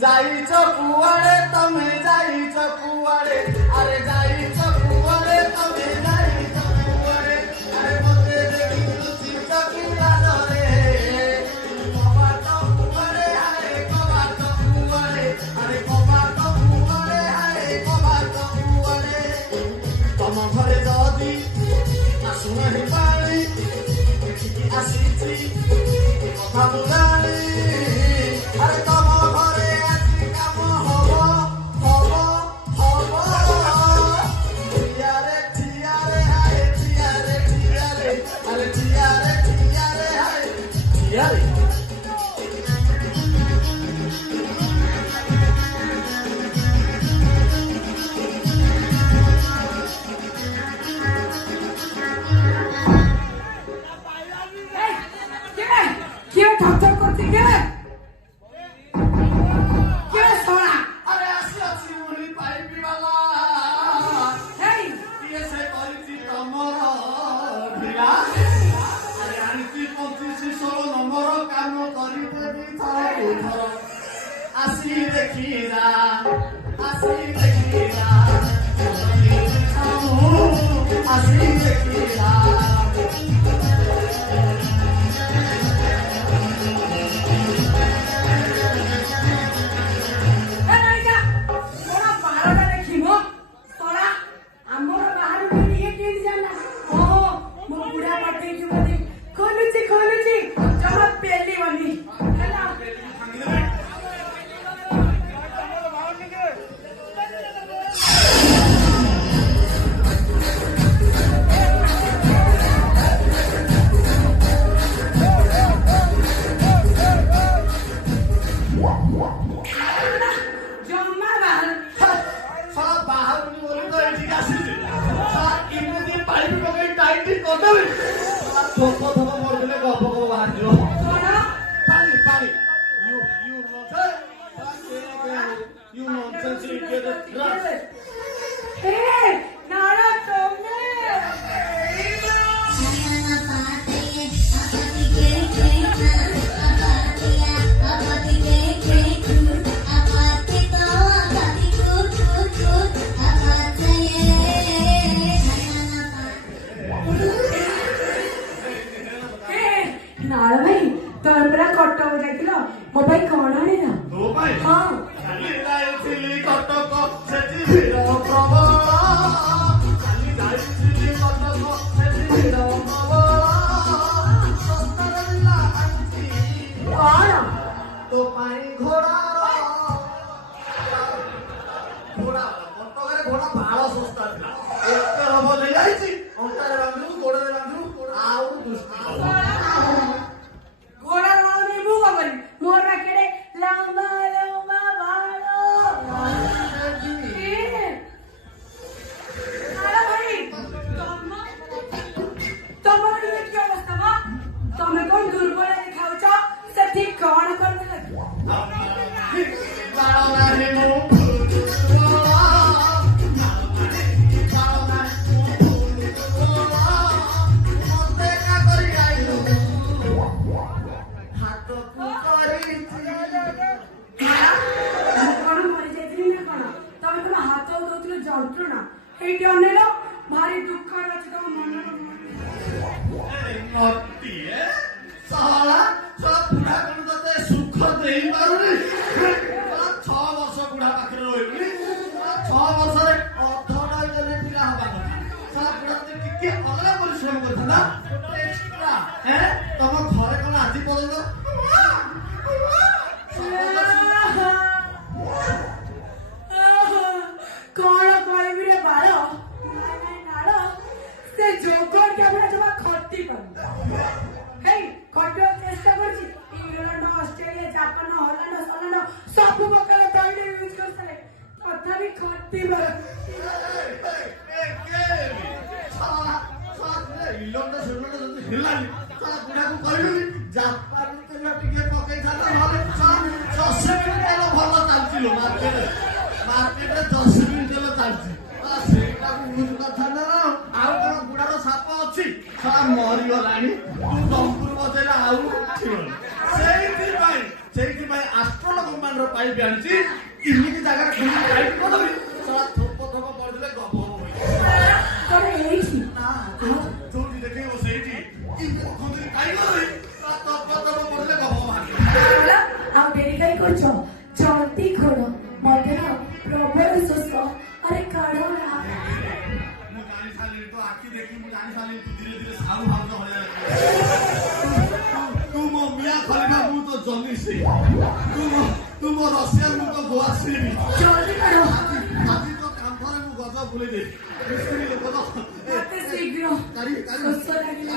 যাইছ কুয়াড়ে তুমি যাইছ কুয়াড়ে আরে যাইছ কুয়াড়ে তুমি যাইছ কুয়াড়ে আরে মতে দেখি লুচি চকিলা ধরে কবাট কুয়াড়ে আরে কবাট কুয়াড়ে আরে কবাট কুয়াড়ে আরে কবাট কুয়াড়ে তম ঘরে যদি আসু নাহি পারি এଠିକି ଆସିଛି কথা বুলানি আরে তম ঘরে আছি কাম হব হব হব ঠিয়ারে ঠিয়ারে হায় ঠিয়ারে ঠিয়ারে আরে ঠিয়ারে ঠিয়ারে হায় ঠিয়ারে আসি দেখিরা আসি দেখিরা আসি দেখিরা You nonsense idiot! Hey, Nara, तुमने नारा भाई तोर परा कट्टा हो जाइतिलो मो भाई कोन आने ना तो भाई हां खाली जाइथिली कटक सेठी ভিড় প্রবল খালি যাইथिली কটক সেठी ভিড় প্রবল সস্তারলা আনছি कोन তো পাই ঘোড়া ঘোড়া কটকরে ঘোড়া ভাড় সস্তা ছিল এতে হব নেই যাইছি অন্টারে বাঁধু গোড়ে বাঁধু আউ দুষ্টি घोड़ा रावणी मुगा बनी मोर रखेड़े लंबा लंबा बालो नारा भाई तमर ये की अवस्था बा तमे कोन दुर्बल देखाउछ से ठीक कोन करने लगी बाळो नाही मो যন্ত্রণা এইটা অনেক ভারী দুঃখ আছে তোমার মনে নটি সালা সব বুড়া কোন ততে সুখ দেই পারুনি 6 বর্ষ বুড়া পাখরে রইলি 6 বর্ষরে অধড়া জনে পিলা হবা কথা সালা বুড়া তে টিকে অলগা পরিশ্রম করতা না এক্সট্রা তম ঘরে কোন আজি পর্যন্ত कौन कहबी रे बाल नाल से जोगर कैमरा जमा खट्टी कर हे खट्टी चेष्टा करछि इंग्लैंड ऑस्ट्रेलिया जापान हॉलैंड सलैंड सब प्रकार डाइले यूज करसले तथापि खट्टी बर साला साला इलोंडा सुनोडा जति हिलानी साला बुढ़ा को कहलुनी जापान तेल टिके पकई थाला नले साला 10 मिनिट तेल भलो चालचिलो मार्केट रे 10 मिनिट तेल चालची सेटा को यूज करथा ना आउ कोन बुढ़ारो साप अछि साला मरि गलानी तू दमपुर बजेला आउ ठीक ସେଇଥିପାଇଁ ଆଷ୍ଟ୍ରୋଲୋ କମ୍ପାନୀର ପାଇପ୍ ଆଣିଛି ଏମିତି ଜାଗାରେ ଖୋଲି ପାଇପ୍ କରିଦେବି ଶଳା ଥୋପ ଥୋପ ପଡ଼ିଥିଲେ ଗପ ହବ ବୋଲି। ତୋର ଏଇଠି ନା ଯୋଉଠି ଦେଖେଇବ ସେଇଠି ଏମିତି ଖୋଲି ପାଇପ୍ କରିଦେବି ଶଳା ଥୋପ ଥୋପ ପଡ଼ିଥିଲେ ଗପ ବାହାରିବ। ଆଉ ଡେରି କାଇଁ କରୁଛ ଜଲ୍ଦି କର ମତେ ନା ପ୍ରବଳ ଶୋଷ ଆରେ କାଢ ନା। ମୁଁ ଜାଣି ସାରିଲିଣି ତୋ ଆଖି ଦେଖି ମୁଁ ଜାଣି ସାରିଲିଣି ତୁ ଧୀରେ ଧୀରେ ସାରୁ ଭାଉଜ ଭଳିଆ ତୁ ମୋ ମିଆ ଖଲିଫା ମୁଁ ତ ଜନି ସିଂ ତୁ ମୋ ରସିଆ ମୁଁ ତ ଗୋଆ ସିଂ ଜଲ୍ଦି କର ଆଜି ତ କାନ୍ଥରେ ମୁଁ ଗଜ ବୁଲେଇ ଦେବି ମିସ୍ତ୍ରୀ ଲୋକ ତ ମତେ ଶୀଘ୍ର କାଢି ଶୋଷ ଲାଗିଲା